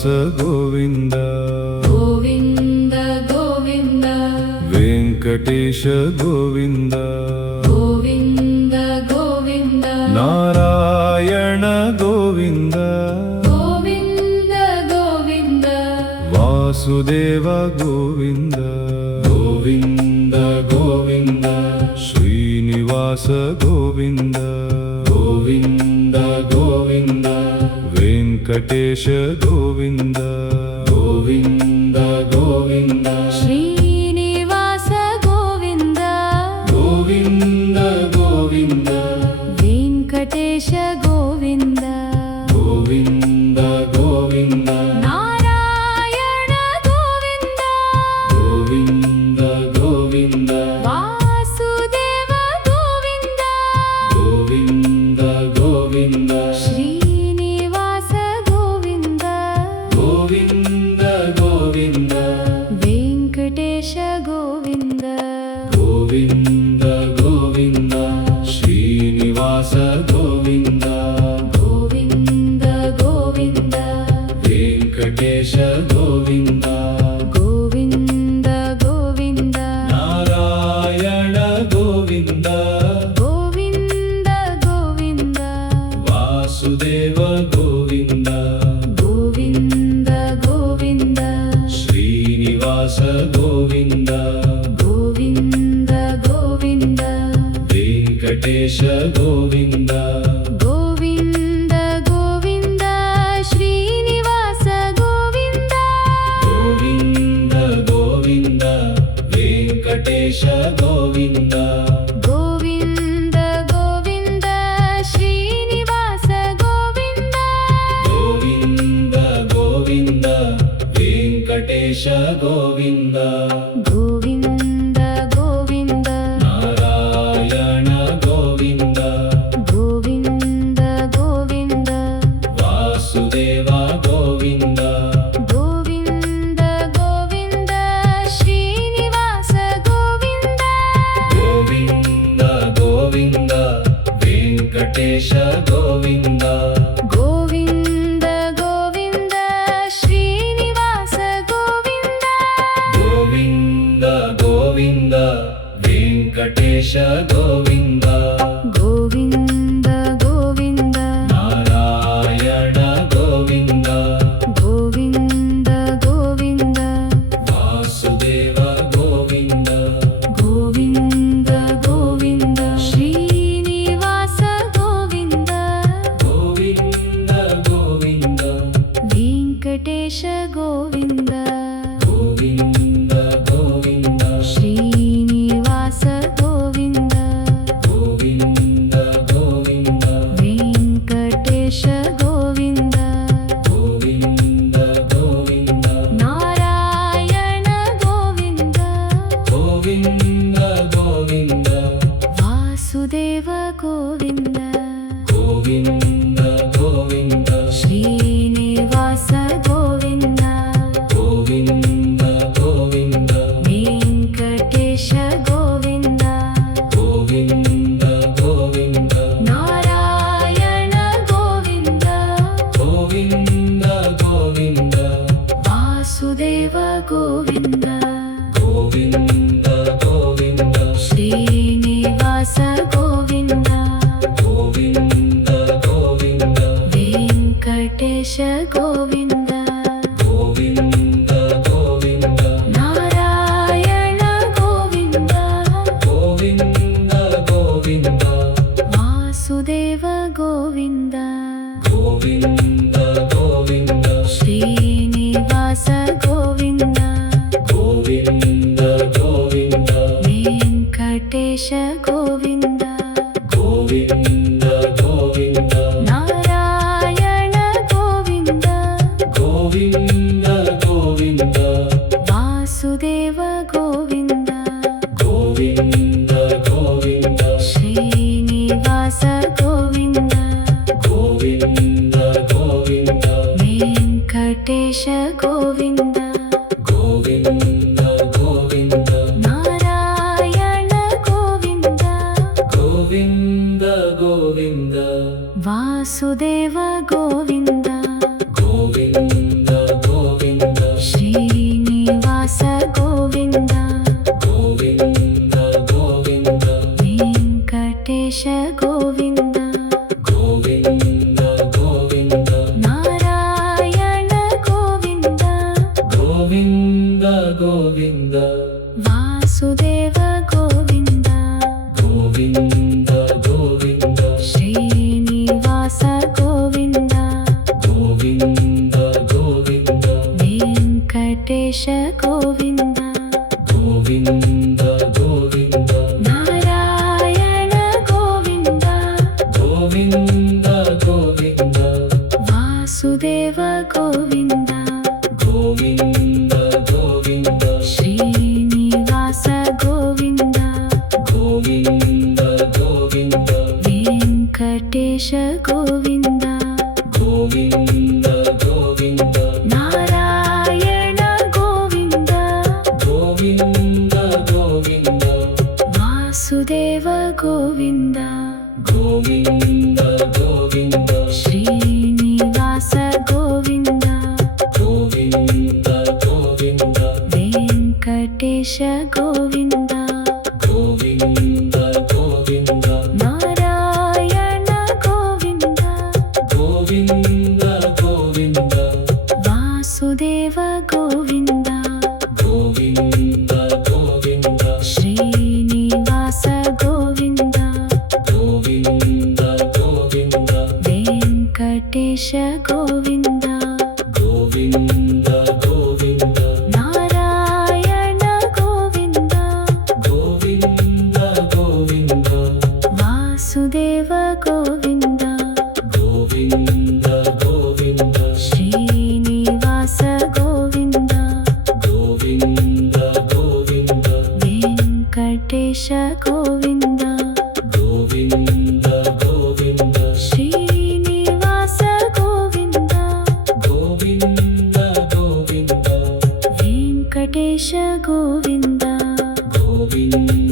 Srinivasa Govinda Govinda Govinda Venkatesha Govinda Govinda Govinda Narayana Govinda Govinda Govinda Vasudeva Govinda Govinda Govinda Srinivasa Govinda Govinda Govinda Venkatesha Govinda Govinda Govinda Srinivasa Govinda Govinda Govinda Venkatesha Govinda Govinda Govinda Narayana Govinda Govinda Govinda Vasudeva Govinda Govinda Govinda Srinivasa Govinda Govinda Govinda Venkatesha Govinda Govinda Govinda Srinivasa Govinda Govinda Govinda Venkatesha Govinda Govinda Govinda Narayana Govinda Govinda Govinda Vasudeva Govinda Govinda Govinda Srinivasa Govinda Govinda Govinda Venkatesha Govinda Govinda Govinda Srinivasa Govinda Govinda Govinda Venkatesha Govinda Govinda Govinda Srinivasa Govinda Govinda Govinda Venkatesha Govinda Govinda Govinda Narayana Govinda Govinda Govinda Vasudeva Govinda Govinda Govinda Srinivasa Govinda Govinda Govinda Venkatesha Govinda Govinda Govinda Srinivasa Govinda Govinda Govinda Venkatesha Govinda Govinda Govinda Narayana Govinda Govinda Govinda Vasudeva Govinda Govinda Govinda Srinivasa Govinda Govinda Govinda Venkatesha Govinda Govinda Govinda Srinivasa Govinda Govinda Govinda Venkatesha Govinda Govinda Govinda Narayana Govinda Govinda Govinda Vasudeva Govinda Govinda Govinda Srinivasa Govinda Govinda Govinda Venkatesha Govinda Govinda Govinda Narayana Govinda Govinda Govinda Vasudeva Govinda Govinda Govinda Srinivasa Govinda Govinda Govinda Venkatesha Govinda Govinda Govinda Narayana Govinda Govinda Govinda Vasudeva Govinda Govinda Govinda Srinivasa Govinda Govinda Govinda Venkatesha Govinda Govinda Govinda Narayana Govinda Govinda Govinda Vasudeva Govinda Govinda Govinda Srinivasa Govinda Govinda Govinda Venkatesha Govinda Govinda Govinda Narayana Govinda Govinda Govinda Vasudeva Govinda Govinda Govinda Govinda Narayana Govinda Govinda Govinda Vasudeva Govinda Govinda Govinda Srinivasa Govinda Govinda Govinda Venkatesha Govinda Govinda Govinda Narayana Govinda Govinda Govinda Vasudeva Govinda Govinda Govinda Srinivasa Govinda Govinda Govinda Venkatesha Govinda Govinda Govinda Narayana Govinda Govinda Govinda Vasudeva Govinda Govinda Govinda Srinivasa Govinda Govinda Govinda Venkatesha Govinda Govinda Govinda Narayana Govinda Govinda Govinda Vasudeva Govinda Govinda Govinda Srinivasa Govinda Govinda Govinda Venkatesha Govinda Govinda Govinda Srinivasa Govinda Govinda Govinda Venkatesha Govinda Govinda